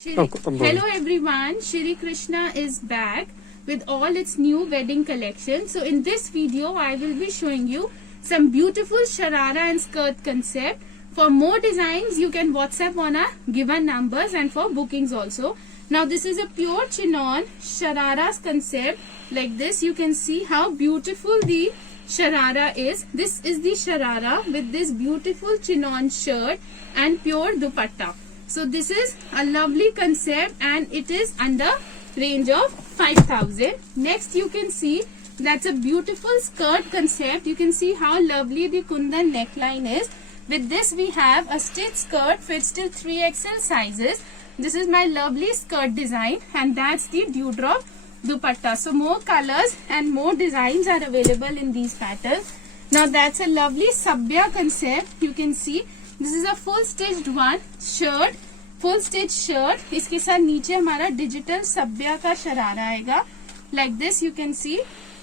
Hello everyone, Shri Krishna is back with all its new wedding collection. So in this video, I will be showing you some beautiful sharara and skirt concept. For more designs, you can WhatsApp on our given numbers and for bookings also. Now this is a pure chinon sharara concept. Like this, you can see how beautiful the sharara is. This is the sharara with this beautiful chinon shirt and pure dupatta. So this is a lovely concept and it is under range of 5,000. Next you can see that's a beautiful skirt concept. You can see how lovely the kundan neckline is. With this we have a stitch skirt, fits till 3XL sizes. This is my lovely skirt design and that's the dewdrop dupatta. So more colors and more designs are available in these patterns. Now that's a lovely sabya concept. You can see this is a full stitched one shirt, full stitch shirt. इसके साथ नीचे हमारा digital Sabya का शरारा आएगा. Like this you can see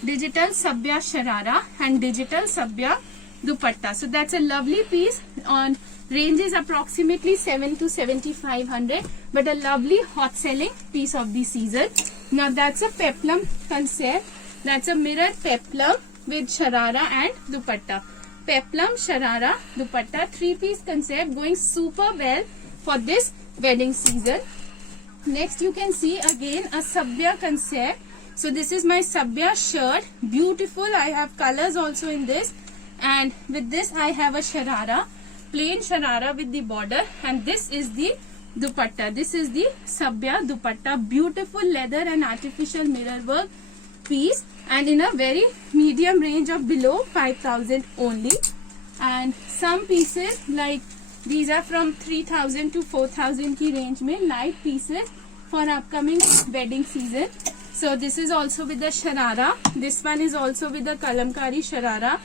digital Sabya sharara and digital Sabya dupatta. So that's a lovely piece. On range is approximately 7 to 7,500, but a lovely hot selling piece of the season. Now that's a peplum concept. That's a mirrored peplum with sharara and dupatta. Peplum sharara dupatta 3-piece concept going super well for this wedding season. Next you can see again a sabya concept. So this is my sabya shirt, beautiful. I have colors also in this, and with this I have a sharara, plain sharara with the border, and this is the dupatta. This is the sabya dupatta, beautiful leather and artificial mirror work piece, and in a very medium range of below 5,000 only. And some pieces like these are from 3,000 to 4,000 की range में light pieces for upcoming wedding season. So this is also with the sharara. This one is also with the kalamkari sharara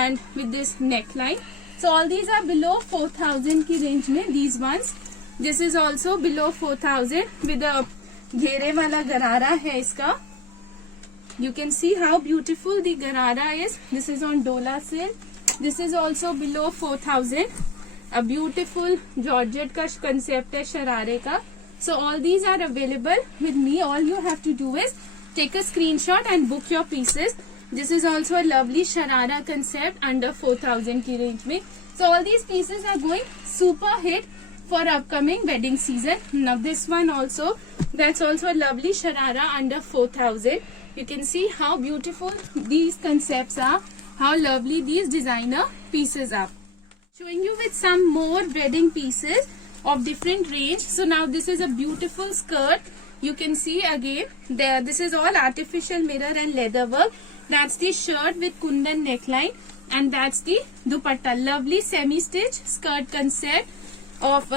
and with this neckline. So all these are below 4,000 की range में. These ones. This is also below 4,000 with the घेरे वाला गरारा है इसका. You can see how beautiful the garara is. This is on Dola silk. This is also below 4,000. A beautiful Georgette का concept है शरारे का. So all these are available with me. All you have to do is take a screenshot and book your pieces. This is also a lovely sharara concept under 4,000 की range में. So all these pieces are going super hit for upcoming wedding season. Now this one also, that's also a lovely sharara under 4,000. You can see how beautiful these concepts are, how lovely these designer pieces are. Showing you with some more wedding pieces of different range. So now this is a beautiful skirt. You can see again there, this is all artificial mirror and leather work. That's the shirt with kundan neckline, and that's the dupatta. Lovely semi-stitch skirt concept of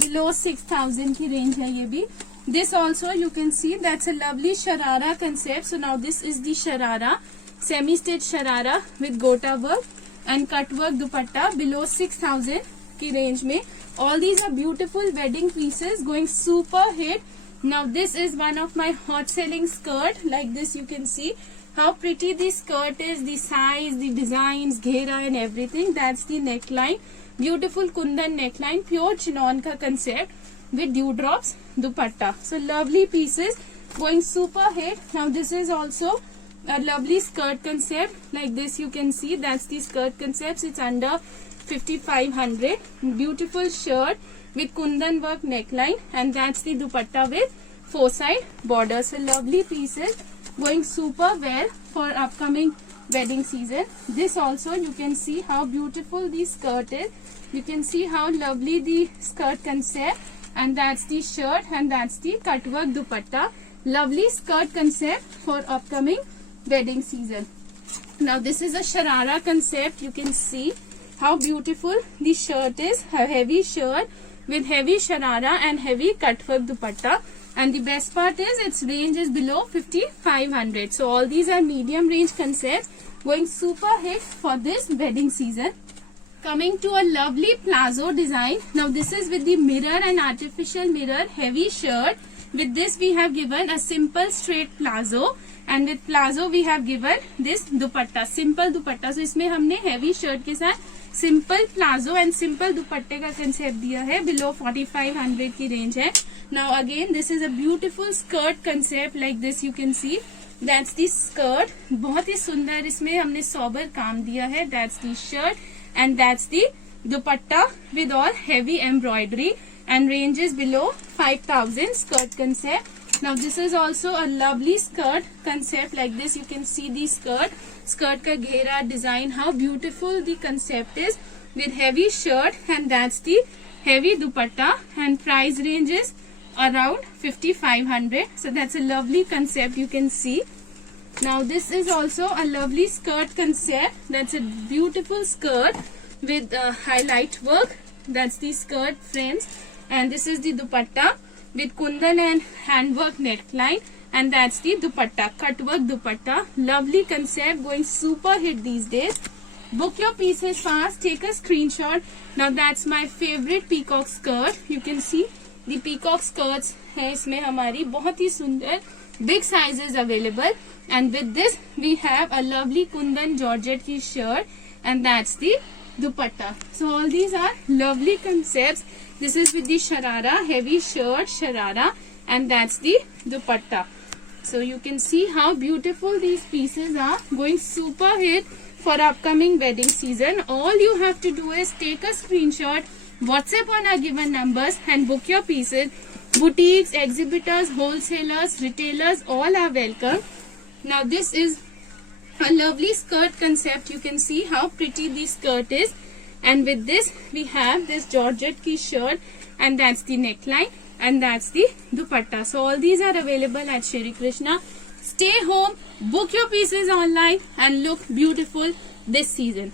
below 6,000 की range है ये भी. This also you can see that's a lovely sharara concept. So now this is the sharara, semi-stitch sharara with gota work and cut work dupatta below 6,000 की range में. All these are beautiful wedding pieces going super hit. Now this is one of my hot selling skirt. Like this you can see how pretty the skirt is, the size, the designs, ghera and everything. That's the neckline, beautiful kundan neckline, pure chinon ka concept with dewdrops dupatta. So lovely pieces going super hit. Now this is also a lovely skirt concept. Like this you can see that's the skirt concepts. It's under 5,500. Beautiful shirt with kundan work neckline, and that's the dupatta with 4-side borders. So lovely pieces going super well for upcoming wedding season. This also you can see how beautiful the skirt is. You can see how lovely the skirt concept, and that's the shirt and that's the cut work dupatta. Lovely skirt concept for upcoming wedding season. Now this is a sharara concept. You can see how beautiful the shirt is, a heavy shirt with heavy sharara and heavy cut work dupatta. And the best part is its range is below 5,500. So all these are medium range concepts going super hit for this wedding season. Coming to a lovely plazo design. Now this is with the mirror and artificial mirror heavy shirt. With this we have given a simple straight plazo, and with plazo we have given this dupatta, simple dupatta. So इसमें हमने heavy shirt के साथ simple palazzo and simple दुपट्टे का concept दिया है. Below 4,500 की range है. Now again, this is a beautiful skirt concept like this. You can see that's the skirt. बहुत ही सुंदर इसमें हमने सोबर काम दिया है. That's the shirt and that's the dupatta with all heavy embroidery and ranges below 5,000 skirt concept. Now this is also a lovely skirt concept like this. You can see the skirt का घेरा design, how beautiful the concept is with heavy shirt, and that's the heavy dupatta, and price ranges around 5,500. So that's a lovely concept you can see. Now this is also a lovely skirt concept. That's a beautiful skirt with highlight work. That's the skirt, friends, and this is the dupatta with kundan and handwork neckline, and that's the dupatta, cut work dupatta. Lovely concept, going super hit these days. Book your pieces fast, take a screenshot. Now that's my favorite peacock skirt. You can see the peacock skirts है इसमें हमारी बहुत ही सुंदर, big sizes available, and with this we have a lovely kundan georgette की shirt, and that's the dupatta. So all these are lovely concepts. This is with the sharara, heavy shirt sharara, and that's the dupatta. So you can see how beautiful these pieces are, going super hit for upcoming wedding season. All you have to do is take a screenshot, WhatsApp on our given numbers, and book your pieces. Boutiques, exhibitors, wholesalers, retailers, all are welcome. Now this is a lovely skirt concept. You can see how pretty this skirt is, and with this we have this georgette ki shirt, and that's the neckline, and that's the dupatta. So all these are available at Shri Krishna. Stay home, book your pieces online, and look beautiful this season.